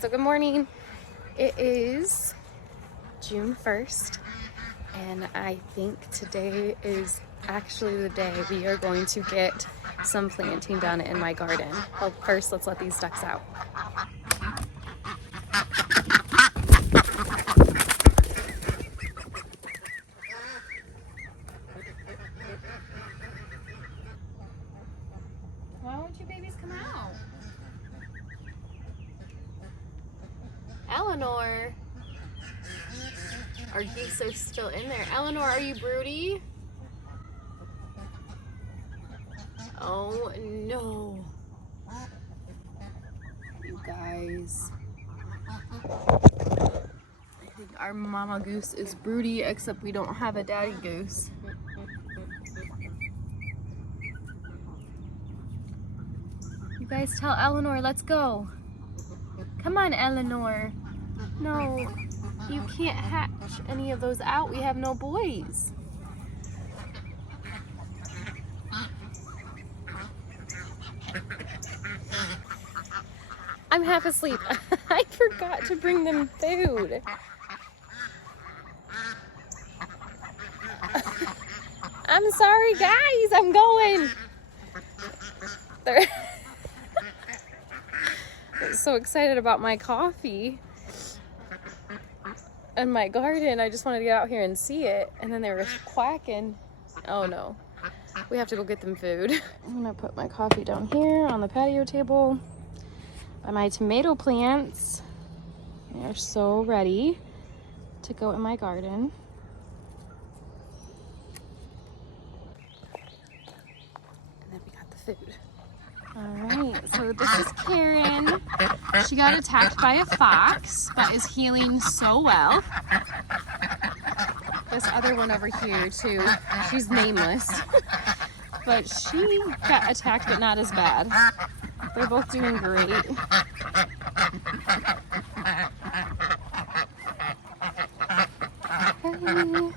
so good morning. It is June 1st, and I think today is actually the day we are going to get some planting done in my garden. But first, let's let these ducks out. Why won't you babies come out? Eleanor! Our geese are still in there. Eleanor, are you broody? Oh no. You guys. I think our mama goose is broody, except we don't have a daddy goose. You guys tell Eleanor, let's go. Come on, Eleanor. No, you can't hatch any of those out. We have no boys. I'm half asleep. I forgot to bring them food. I'm sorry, guys. I'm going. They're so excited about my coffee and my garden. I just wanted to get out here and see it, and then they were quacking. Oh no, we have to go get them food. I'm gonna put my coffee down here on the patio table by my tomato plants. They are so ready to go in my garden. And then we got the food. All right, so this is Karen. She got attacked by a fox, but is healing so well. This other one over here too, she's nameless, but she got attacked, but not as bad. They're both doing great. Hey.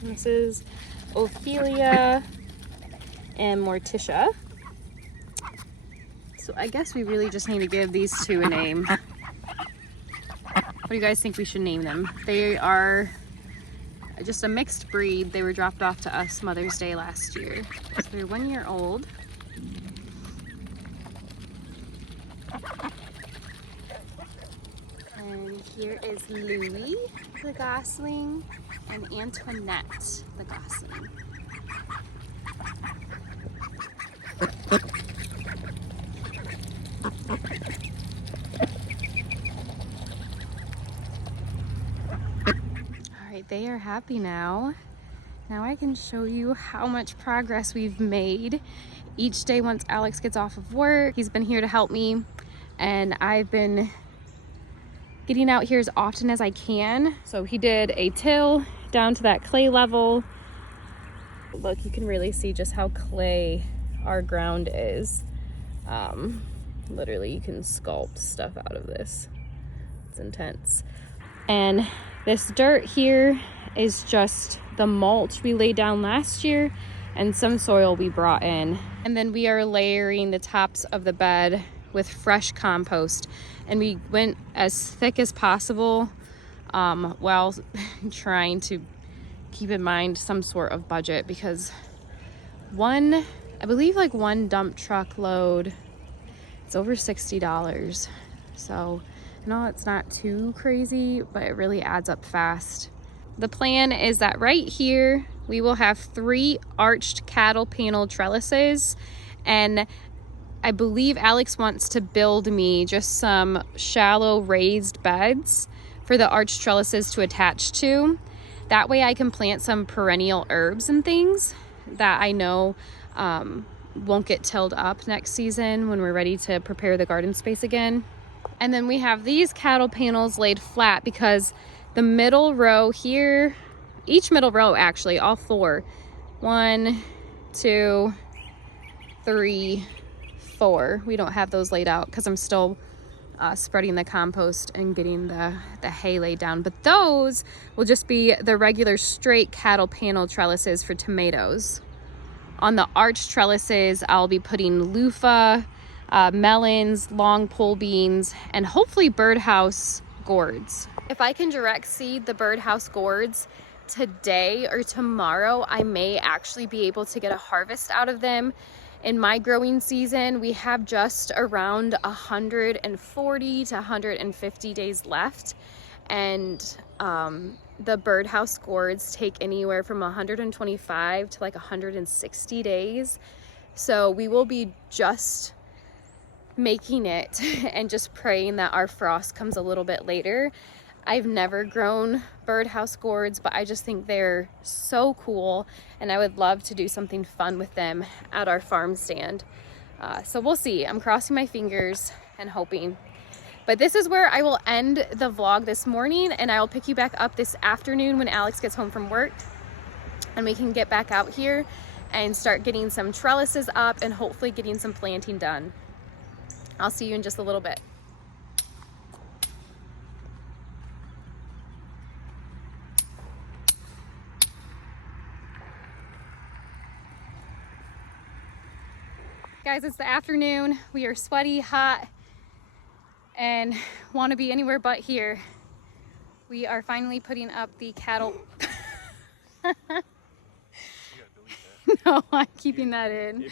This is Ophelia and Morticia. So I guess we really just need to give these two a name. What do you guys think we should name them? They are just a mixed breed. They were dropped off to us Mother's Day last year. So they're 1 year old. And here is Louie, the gosling, and Antoinette, the gosling. All right, they are happy now. Now I can show you how much progress we've made each day once Alex gets off of work. He's been here to help me, and I've been getting out here as often as I can. So he did a till down to that clay level. Look, you can really see just how clay our ground is. Literally, you can sculpt stuff out of this. It's intense. And this dirt here is just the mulch we laid down last year and some soil we brought in. And then we are layering the tops of the bed with fresh compost. And we went as thick as possible while trying to keep in mind some sort of budget, because I believe like one dump truck load, it's over $60. So I know it's not too crazy, but it really adds up fast. The plan is that right here, we will have 3 arched cattle panel trellises, and I believe Alex wants to build me just some shallow raised beds for the arched trellises to attach to. That way I can plant some perennial herbs and things that I know won't get tilled up next season when we're ready to prepare the garden space again. And then we have these cattle panels laid flat because the middle row here, each middle row actually, all 4, 1, 2, 3, 4. We don't have those laid out because I'm still spreading the compost and getting the hay laid down. But those will just be the regular straight cattle panel trellises for tomatoes. On the arch trellises, I'll be putting loofah, melons, long pole beans, and hopefully birdhouse gourds. If I can direct seed the birdhouse gourds today or tomorrow, I may actually be able to get a harvest out of them. In my growing season, we have just around 140 to 150 days left, and the birdhouse gourds take anywhere from 125 to like 160 days. So we will be just making it and just praying that our frost comes a little bit later. I've never grown birdhouse gourds, but I just think they're so cool, and I would love to do something fun with them at our farm stand. So we'll see. I'm crossing my fingers and hoping. But this is where I will end the vlog this morning, and I will pick you back up this afternoon when Alex gets home from work, and we can get back out here and start getting some trellises up and hopefully getting some planting done. I'll see you in just a little bit. Guys, it's the afternoon. We are sweaty, hot, and want to be anywhere but here. We are finally putting up the cattle. No, I'm keeping that in.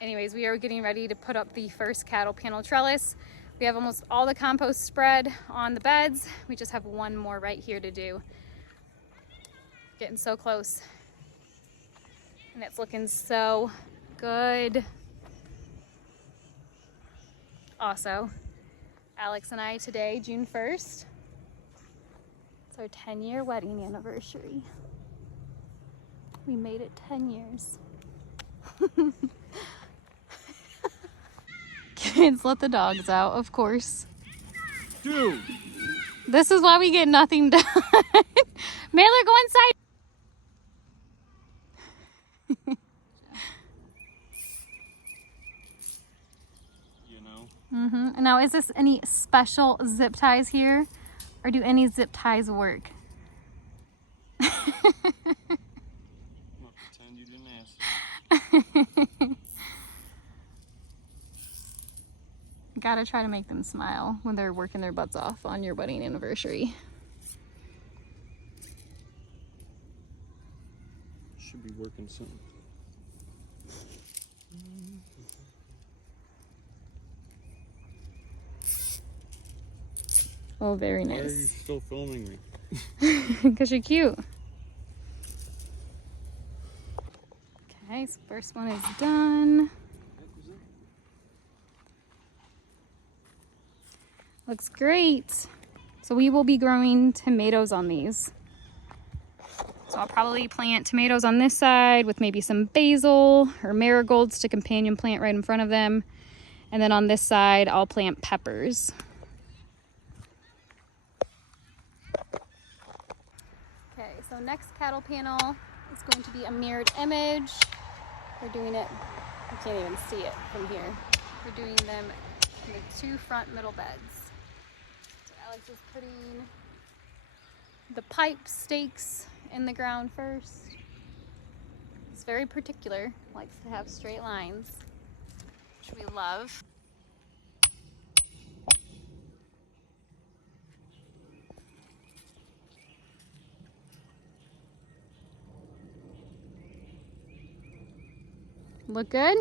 Anyways, we are getting ready to put up the first cattle panel trellis. We have almost all the compost spread on the beds. We just have one more right here to do. Getting so close. And it's looking so good. Also, Alex and I today, June 1st, it's our 10-year wedding anniversary. We made it 10 years. Kids, let the dogs out, of course. Dude! This is why we get nothing done. Mailer, go inside. And now, is this any special zip ties here, or do any zip ties work? I'm gonna pretend you didn't ask. Gotta try to make them smile when they're working their butts off on your wedding anniversary. Should be working soon. Oh, very Why are you nice. still filming me? Because you're cute. Okay, so first one is done. Looks great. So we will be growing tomatoes on these. So I'll probably plant tomatoes on this side with maybe some basil or marigolds to companion plant right in front of them. And then on this side, I'll plant peppers. Okay, so next cattle panel is going to be a mirrored image. We're doing it, you can't even see it from here. We're doing them in the 2 front middle beds. So Alex is putting the pipe stakes in the ground first. He's very particular, likes to have straight lines, which we love. Look good?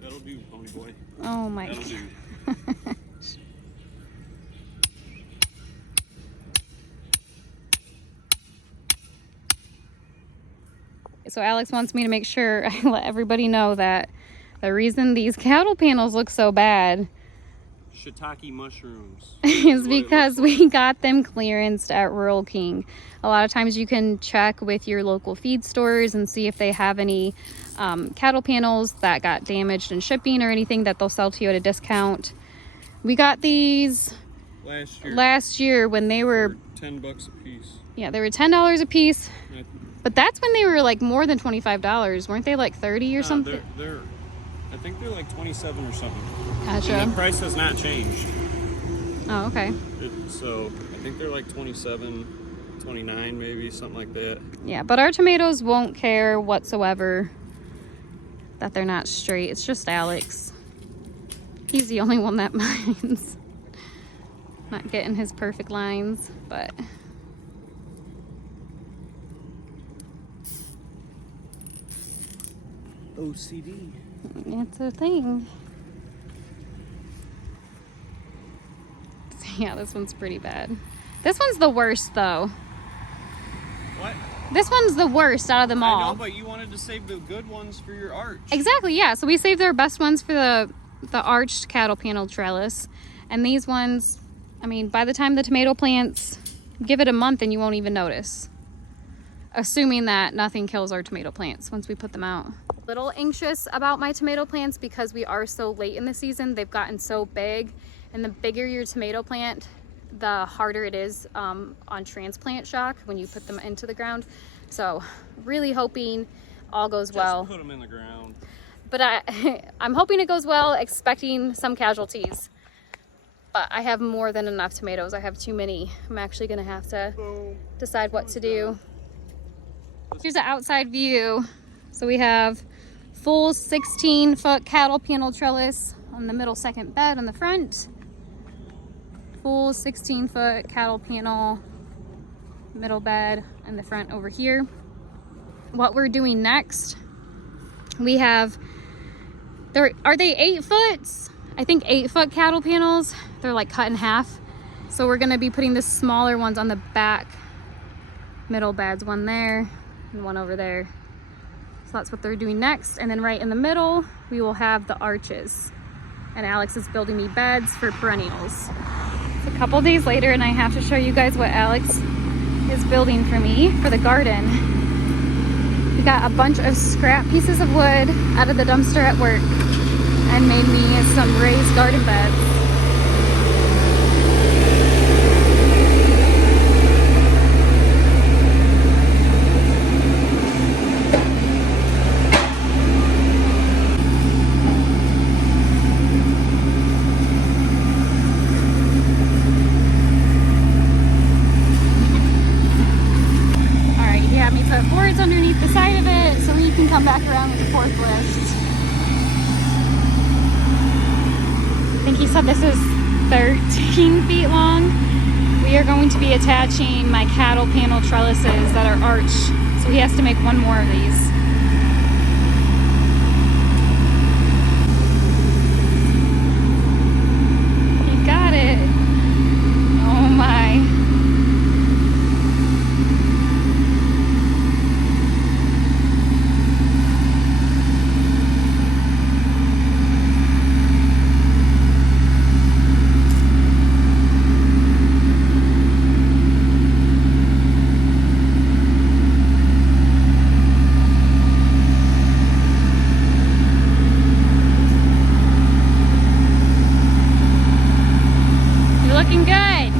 That'll do, pony boy. Oh my That'll do. So Alex wants me to make sure I let everybody know that the reason these cattle panels look so bad Shiitake mushrooms. is because we got them clearanced at Rural King. A lot of times you can check with your local feed stores and see if they have any cattle panels that got damaged in shipping or anything that they'll sell to you at a discount. We got these last year when they were $10 a piece. Yeah, they were $10 a piece. But that's when they were like more than $25, weren't they? Like 30 or something? I think they're like 27 or something. Gotcha. And the price has not changed. Oh, okay. So I think they're like 27, 29 maybe, something like that. Yeah, but our tomatoes won't care whatsoever that they're not straight. It's just Alex. He's the only one that minds. Not getting his perfect lines, but... OCD. It's a thing. Yeah, this one's pretty bad. This one's the worst, though. What? This one's the worst out of them all. I know, but you wanted to save the good ones for your arch. Exactly, yeah. So we saved our best ones for the arched cattle panel trellis. And these ones, I mean, by the time the tomato plants, give it a month and you won't even notice. Assuming that nothing kills our tomato plants once we put them out. Little anxious about my tomato plants because we are so late in the season. They've gotten so big, and the bigger your tomato plant, the harder it is on transplant shock when you put them into the ground. So really hoping all goes well. Just put them in the ground. But I'm hoping it goes well, expecting some casualties. But I have more than enough tomatoes. I have too many. I'm actually gonna have to decide what to do. Here's an outside view. So we have full 16-foot cattle panel trellis on the middle second bed on the front. Full 16-foot cattle panel middle bed in the front over here. What we're doing next, we have, are they 8 foot? I think 8-foot cattle panels. They're like cut in half. So we're gonna be putting the smaller ones on the back middle beds, one there and one over there. So that's what they're doing next. And then right in the middle, we will have the arches. And Alex is building me beds for perennials. It's a couple days later and I have to show you guys what Alex is building for me for the garden. He got a bunch of scrap pieces of wood out of the dumpster at work and made me some raised garden beds. Underneath the side of it so we can come back around with the forklift. I think he said this is 13 feet long. We are going to be attaching my cattle panel trellises that are arched, so he has to make one more of these. He got it. Oh my. Looking good.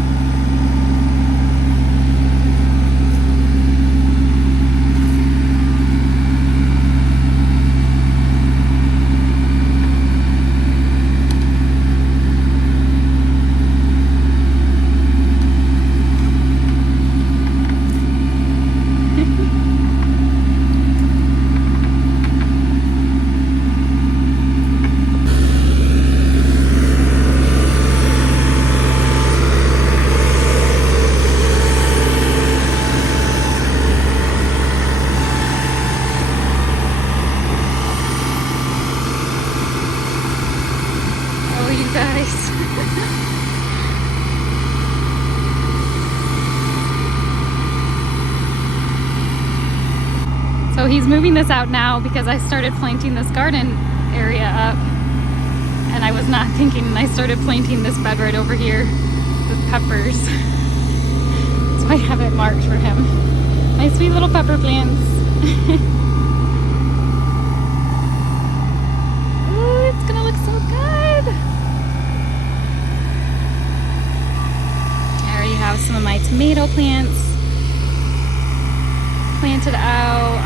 So he's moving this out now because I started planting this garden area up and I was not thinking, and I started planting this bed right over here with peppers. So I have it marked for him. My sweet little pepper plants. Ooh, it's gonna look so good. I already have some of my tomato plants planted out.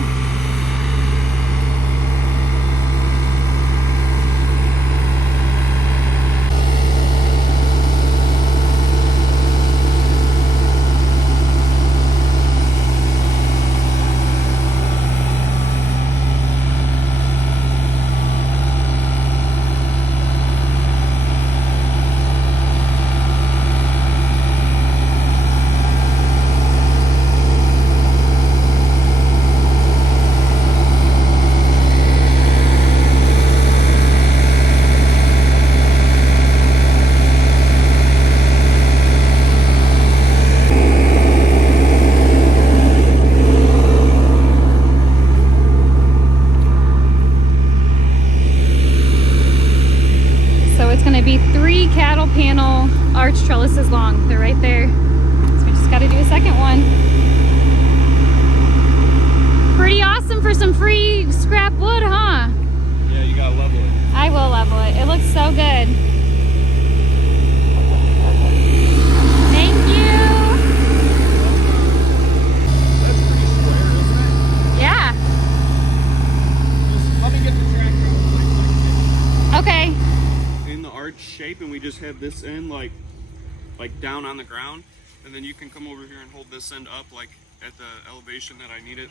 Be 3 cattle panel arch trellises long. They're right there. So we just got to do a second one. Pretty awesome for some free scrap wood, huh? Yeah, you gotta level it. I will level it. It looks so good. Thank you. That's pretty square, isn't it? Yeah. Just let me get the tractor out. Okay. In the arch shape, and we just have this end like down on the ground, and then you can come over here and hold this end up like at the elevation that I need it,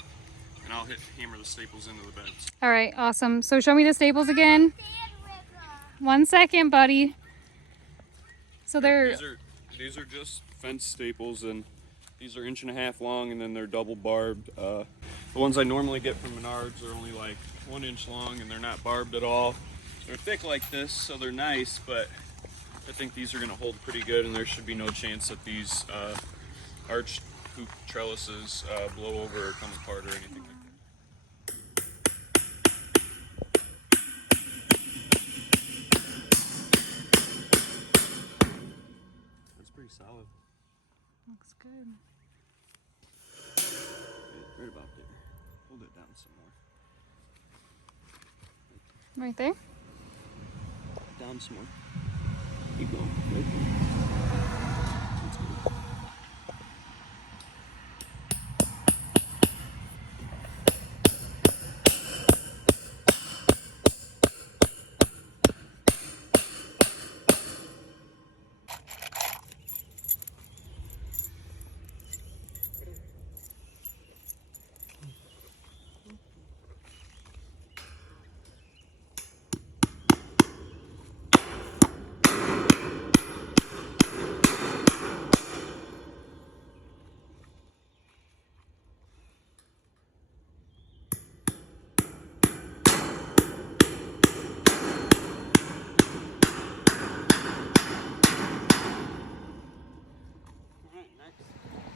and I'll hammer the staples into the beds. All right, awesome. So show me the staples again. 1 second, buddy. So they're these are just fence staples, and these are 1.5 inches long, and then they're double barbed. The ones I normally get from Menards are only like 1 inch long, and they're not barbed at all. They're thick like this, so they're nice, but I think these are going to hold pretty good, and there should be no chance that these arch hoop trellises blow over or come apart or anything like that. That's pretty solid. looks good. Right about there. Hold it down some more. Right there. Down some more. Keep going. Right there. That's good.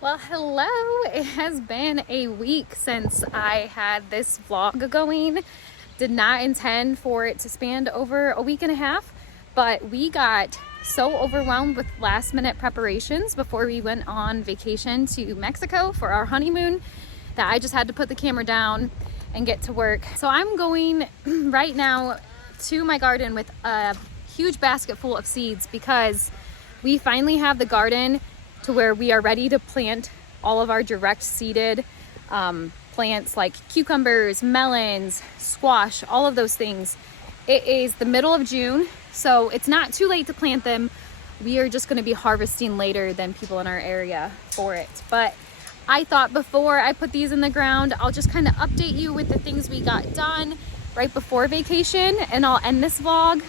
Well, hello. It has been a week since I had this vlog going. Did not intend for it to span over a week and a half, but we got so overwhelmed with last minute preparations before we went on vacation to Mexico for our honeymoon that I just had to put the camera down and get to work. So I'm going right now to my garden with a huge basket full of seeds because we finally have the garden to where we are ready to plant all of our direct seeded plants like cucumbers, melons, squash, all of those things. It is the middle of June, so it's not too late to plant them. We are just going to be harvesting later than people in our area for it. But I thought before I put these in the ground, I'll just kind of update you with the things we got done right before vacation, and I'll end this vlog.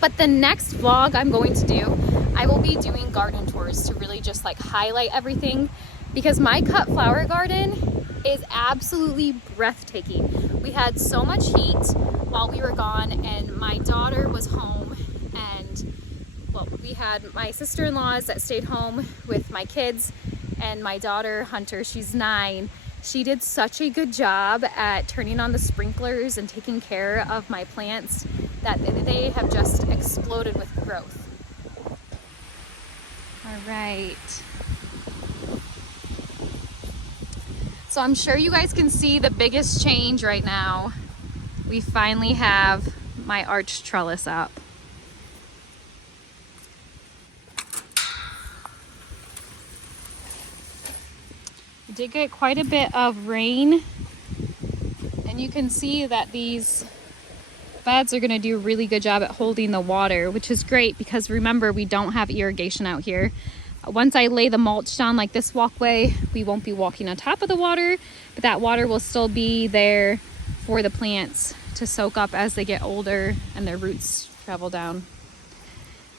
But the next vlog I'm going to do, I will be doing garden tours to really just like highlight everything, because my cut flower garden is absolutely breathtaking. We had so much heat while we were gone, and my daughter was home, and well, we had my sister-in-laws that stayed home with my kids, and my daughter Hunter, she's 9. She did such a good job at turning on the sprinklers and taking care of my plants that they have just exploded with growth. All right. So I'm sure you guys can see the biggest change right now. We finally have my arch trellis up. We did get quite a bit of rain, and you can see that these beds are going to do a really good job at holding the water, which is great because remember, we don't have irrigation out here. Once I lay the mulch down like this walkway, we won't be walking on top of the water, but that water will still be there for the plants to soak up as they get older and their roots travel down.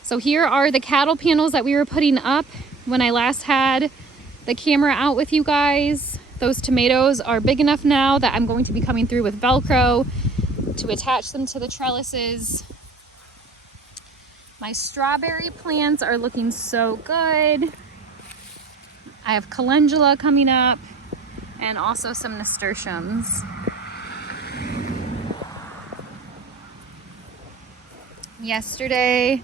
So here are the cattle panels that we were putting up when I last had the camera out with you guys. Those tomatoes are big enough now that I'm going to be coming through with Velcro to attach them to the trellises. My strawberry plants are looking so good. I have calendula coming up and also some nasturtiums. Yesterday,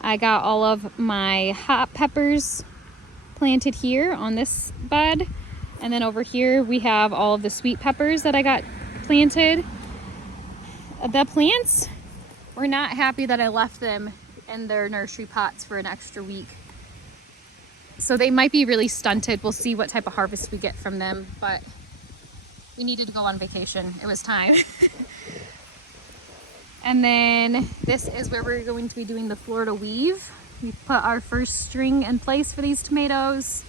I got all of my hot peppers planted here on this bed. And then over here, we have all of the sweet peppers that I got planted. The plants were not happy that I left them in their nursery pots for an extra week. So they might be really stunted. We'll see what type of harvest we get from them, but we needed to go on vacation. It was time. And then this is where we're going to be doing the Florida weave. We put our first string in place for these tomatoes.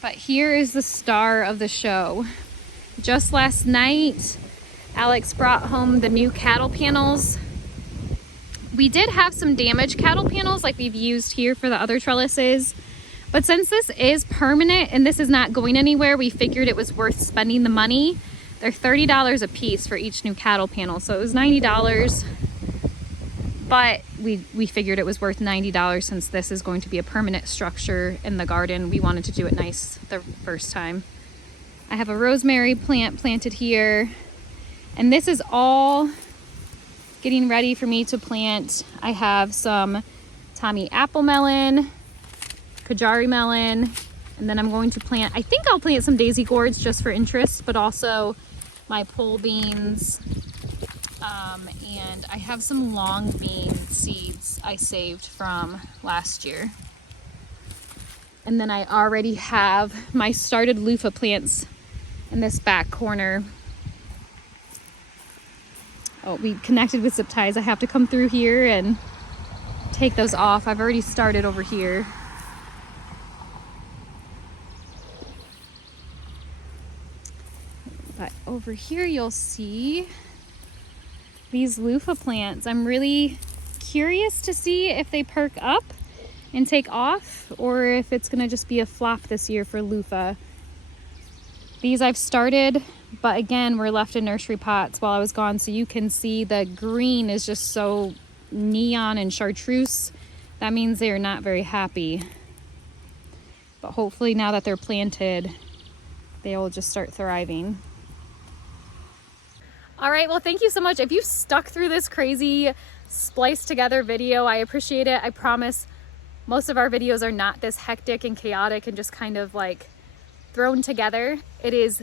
But here is the star of the show. Just last night, Alex brought home the new cattle panels. We did have some damaged cattle panels like we've used here for the other trellises. But since this is permanent and this is not going anywhere, we figured it was worth spending the money. They're $30 a piece for each new cattle panel. So it was $90, but we figured it was worth $90 since this is going to be a permanent structure in the garden. We wanted to do it nice the first time. I have a rosemary plant planted here, and this is all getting ready for me to plant. I have some Tommy apple melon, Kajari melon, and then I'm going to plant, I think I'll plant some daisy gourds just for interest, but also my pole beans, and I have some long bean seeds I saved from last year. And then I already have my started loofah plants in this back corner. Oh, we connected with zip ties. I have to come through here and take those off. I've already started over here. But over here you'll see these loofah plants. I'm really curious to see if they perk up and take off or if it's gonna just be a flop this year for loofah. These I've started, but again, we're left in nursery pots while I was gone, so you can see the green is just so neon and chartreuse. That means they are not very happy. But hopefully now that they're planted, they will just start thriving. All right, well, thank you so much. If you stuck through this crazy spliced together video, I appreciate it. I promise most of our videos are not this hectic and chaotic and just kind of like thrown together. It is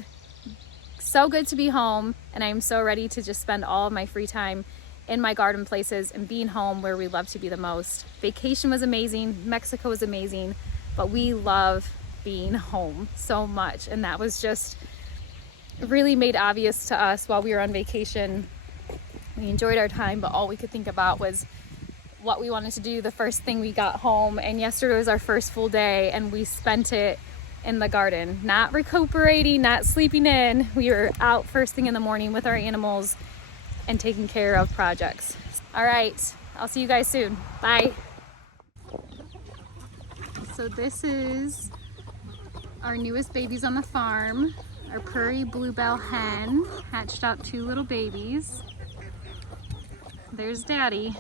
so good to be home, and I am so ready to just spend all of my free time in my garden places and being home where we love to be the most. Vacation was amazing, Mexico was amazing, but we love being home so much, and that was just really made obvious to us while we were on vacation. We enjoyed our time, but all we could think about was what we wanted to do the first thing we got home, and yesterday was our first full day, and we spent it in the garden, not recuperating, not sleeping in. We were out first thing in the morning with our animals and taking care of projects. All right, I'll see you guys soon. Bye. So this is our newest babies on the farm. Our prairie bluebell hen hatched out 2 little babies. There's Daddy.